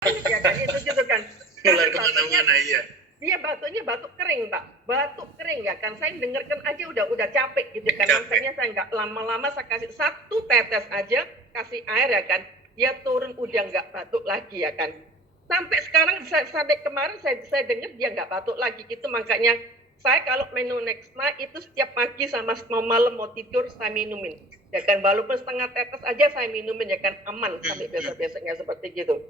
Ya kan, itu gitu kan. Mulai kemana-mana, iya. Dia batuknya batuk kering, Pak. Batuk kering ya kan. Saya dengarkan aja udah capek gitu kan. Makanya saya nggak lama-lama saya kasih 1 tetes aja, kasih air ya kan. Dia turun udah nggak batuk lagi ya kan. Sampai sekarang, sampai kemarin saya dengar dia nggak batuk lagi. Itu makanya saya kalau minum Nexma itu setiap pagi sama mau malam mau tidur saya minumin. Ya kan, walaupun setengah tetes aja saya minumin ya kan, aman sampai besok-besoknya seperti gitu.